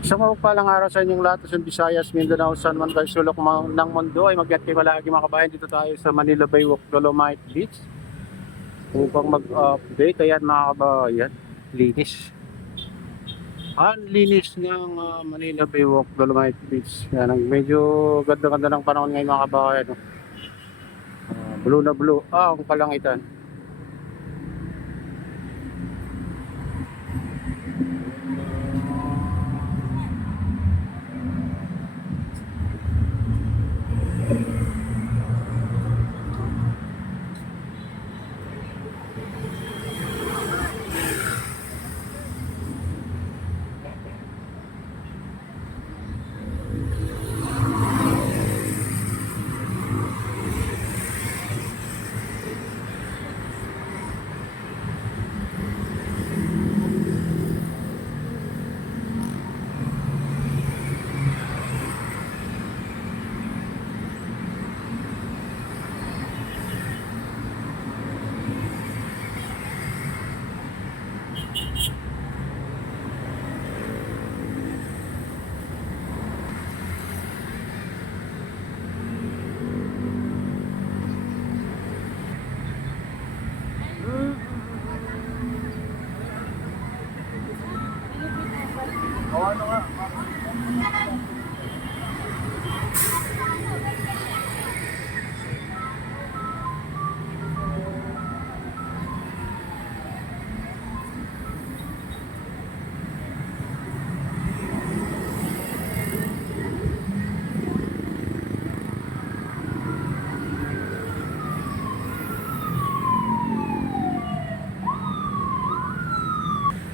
Isang mapagpalang araw sa inyong lahat sa Visayas, Mindanao, San Juan, sulok ng mundo ay mag-iati malagi mga kabayan. Dito tayo sa Manila Baywalk, Dolomite Beach upang mag-update. Ayan mga kabayan, linis. Ang linis ng Manila Baywalk, Dolomite Beach. Yan, medyo ganda-ganda ng panahon ngayon mga kabayan. Blue na blue, ang kalangitan.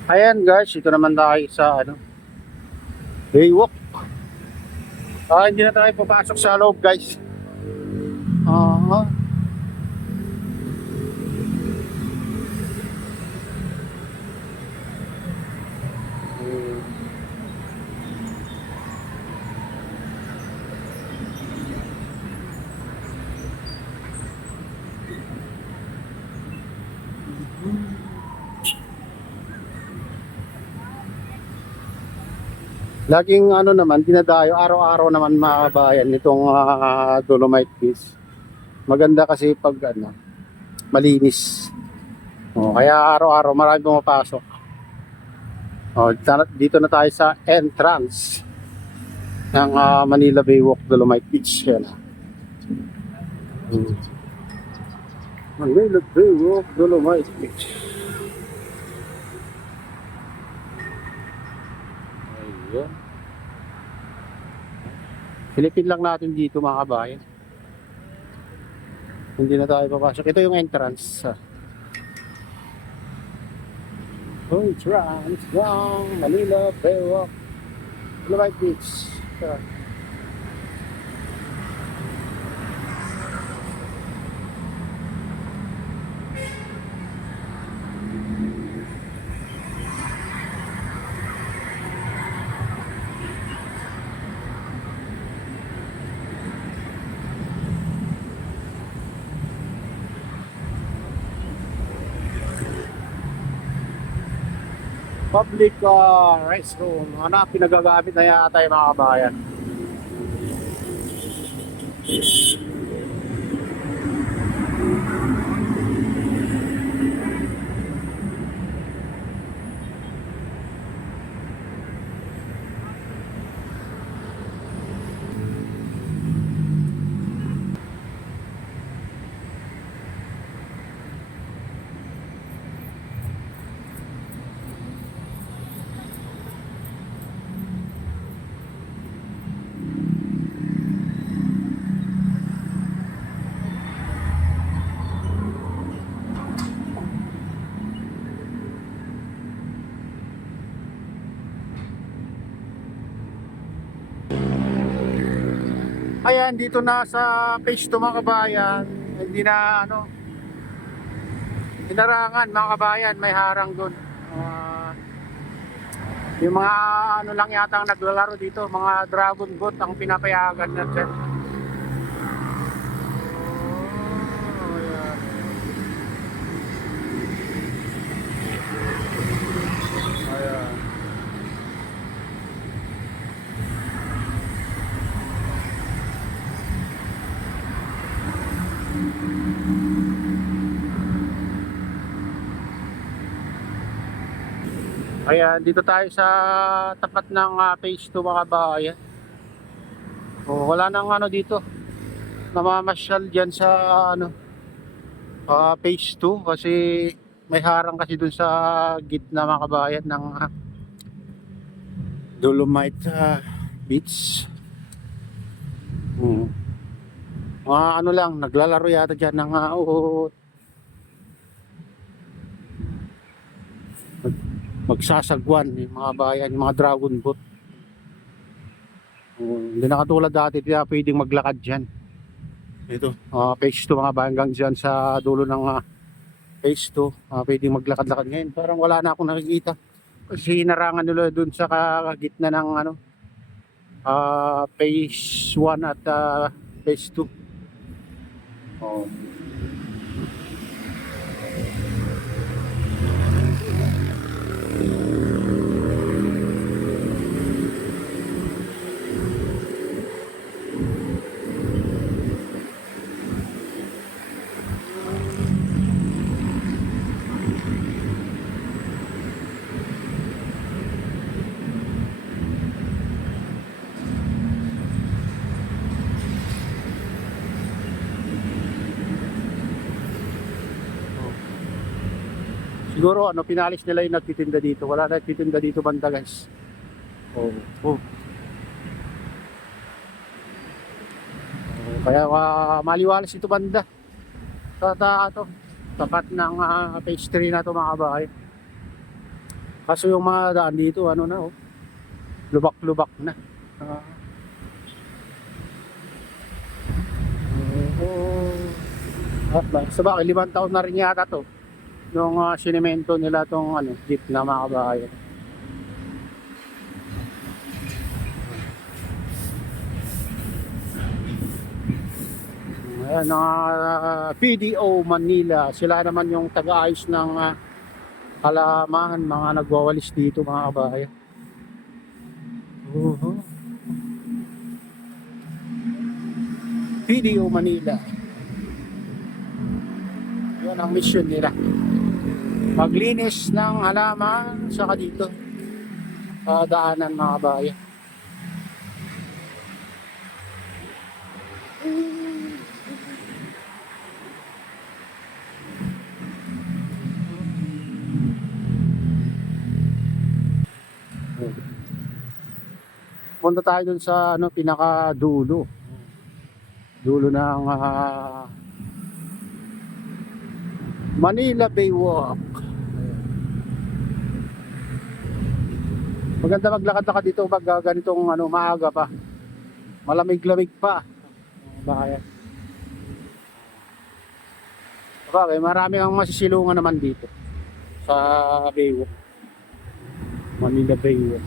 Ayan guys, ito naman tayo sa Baywalk. Hindi na tayo papasok sa loob guys. Ah, laging naman, dinadayo, araw-araw naman mga kabayan itong Dolomite Beach. Maganda kasi pag malinis. Kaya araw-araw marami pumapasok. Dito na tayo sa entrance ng Manila Baywalk, Dolomite Beach. Yan. Manila Baywalk, Dolomite Beach. Ayan. Philippine lang natin dito mga kabayan. Hindi na tayo papasok. Ito yung entrance. Entrance ng Manila Baywalk, Dolomite Beach. Public restroom. Pinagagamit na yata yung mga kabayan. Ayan, dito na sa page 2 mga kabayan. Hindi na hinarangan mga kabayan, may harang doon. Yung mga lang yata ang naglalaro dito, mga dragon boat ang pinapayagan na dyan. Ayan. Ayan, dito tayo sa tapat ng phase 2 mga kabayan. Wala nang ano dito, namamasyal dyan sa ano, phase 2 kasi may harang kasi dun sa gitna mga kabayan ng Dolomite Beach. Mga ano lang, naglalaro yata dyan ng magsasagwan yung mga bayan, yung mga dragon boat. Hindi na katulad dati, di na pwedeng maglakad dyan. Ito, phase 2 mga bayan, hanggang dyan sa dulo ng phase 2, pwedeng maglakad-lakad ngayon. Parang wala na akong nakikita. Kasi hinarangan nila dun sa gitna ng ano, phase 1 at phase 2. Oh. Siguro ano, pinalis nila yung nagtitinda dito. Wala na nagtitinda dito banda, guys. Oh. Oh. Kaya maliwalas ito banda. To, tapat ng phase 3 na to mga kabahay. Kaso yung mga daan dito, ano na, oh, lubak-lubak na. Sa bakit, 5 taon na rin yata to nung sinemento nila tong ano, jeep na mga kabahay. Ayan, PDO Manila, sila naman yung taga-ayos ng halaman, mga nagwawalis dito mga kabahay. PDO Manila, yun ang mission nila, maglinis ng halaman saka dito daanan mga kabahay. Punta tayo dun sa ano, pinakadulo ng Manila Baywalk. Maganda maglakad-lakad dito pag ganitong ano, maaga pa, malamig-lamig pa bayan. Okay, marami ang masisilungan naman dito sa Baywalk, Manila Baywalk.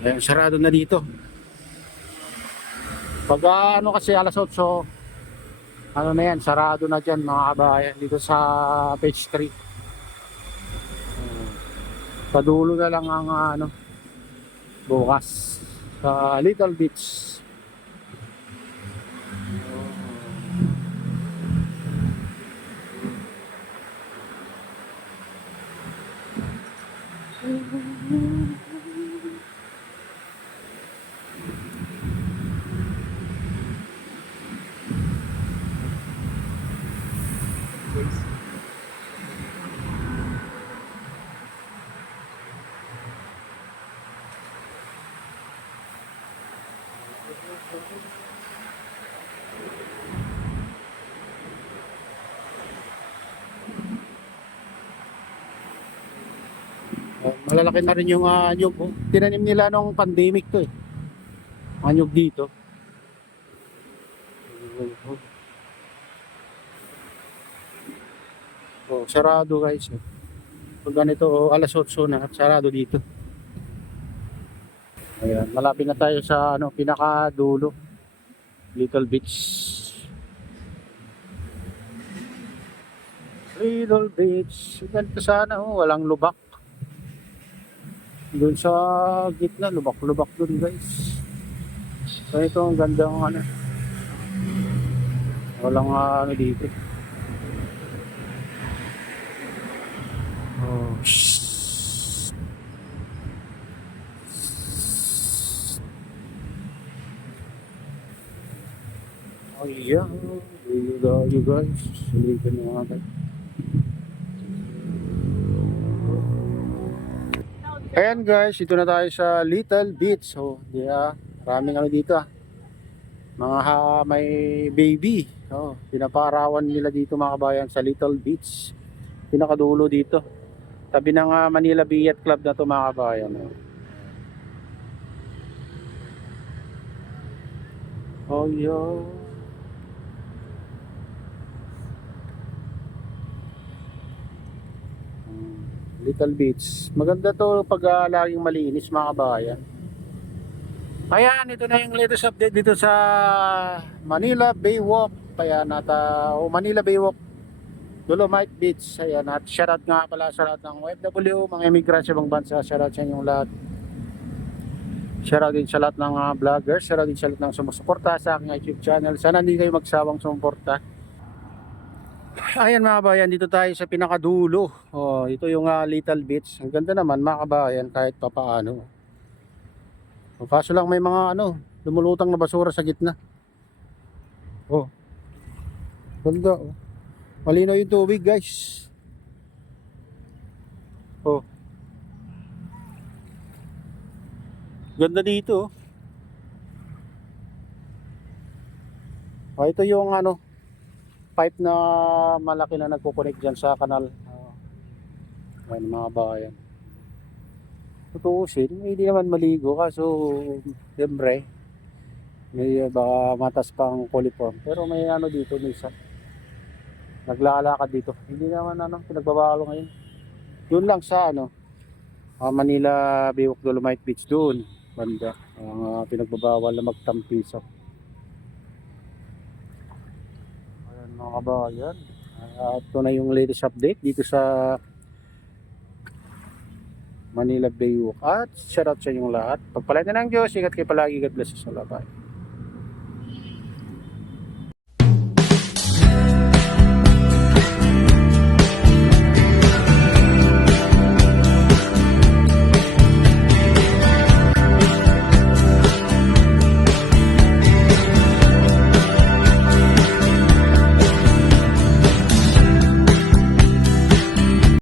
Ayan, sarado na dito. Pag ano kasi alas 8, ano na yan, sarado na dyan mga kabayan dito sa phase 3. Padulo na lang ang ano, bukas sa Little Beach. Malalaki na rin yung anyog. Tinanim nila nung pandemic to eh. Anyog dito. Sarado guys. Pag ganito, alas 8 na, sarado dito. Ayan, malapit na tayo sa ano, pinakadulo, Little Beach. Little Beach. Ganito sana, oh, walang lubak. Doon sa gitna, lubak-lubak doon guys. So ito ang gandang ano. Walang ano dito. Oh, oh yeah. You guys. Sulitin mo nga tayo. Ayan guys, ito na tayo sa Little Beach. So, maraming ano dito ah. May baby. Oh, pinaparawan nila dito mga kabayan sa Little Beach. Pinakadulo dito. Tabi ng Manila Bay Yacht Club na to mga kabayan. Oh yeah. Little Beach. Maganda to pag laging malinis mga kabayan. Ayan, ito na yung latest update dito sa Manila Bay Walk. Ayan, Manila Bay Walk, Dolomite Beach. Ayan, at shoutout nga pala sa lahat ng OFW, mga immigrants sa ibang bansa. Shoutout sa inyong lahat. Shoutout din sa lahat ng vloggers. Shoutout din sa lahat ng sumusuporta sa aking YouTube channel. Sana hindi kayo magsawang sumuporta. Ayan mga kabayan, dito tayo sa pinakadulo. Oh, ito yung Little Beach. Ang ganda naman mga kabayan kahit papaano. O, kaso lang may mga lumulutang na basura sa gitna. Oh. Ganda oh. Malinaw yung tubig guys. Oh. Ganda dito oh. Oh, ito yung pipe na malaki na nagko-connect dyan sa kanal. Ayan mga bayan. Tutuusin, hindi naman maligo kaso siyempre may baka matas pang coliform. Pero may dito minsan. Naglalakad dito. Hindi naman pinagbabalo ngayon. Doon lang sa Manila Bay Walk Dolomite Beach doon. Banda. Ang pinagbabawal na magtampiso. Ayan mga kabayan. Ito na yung latest update dito sa Manila Bay Walk. At shoutout sa inyong lahat. Pagpalain na ng Diyos. Ingat kayo palagi. God bless us all. Bye.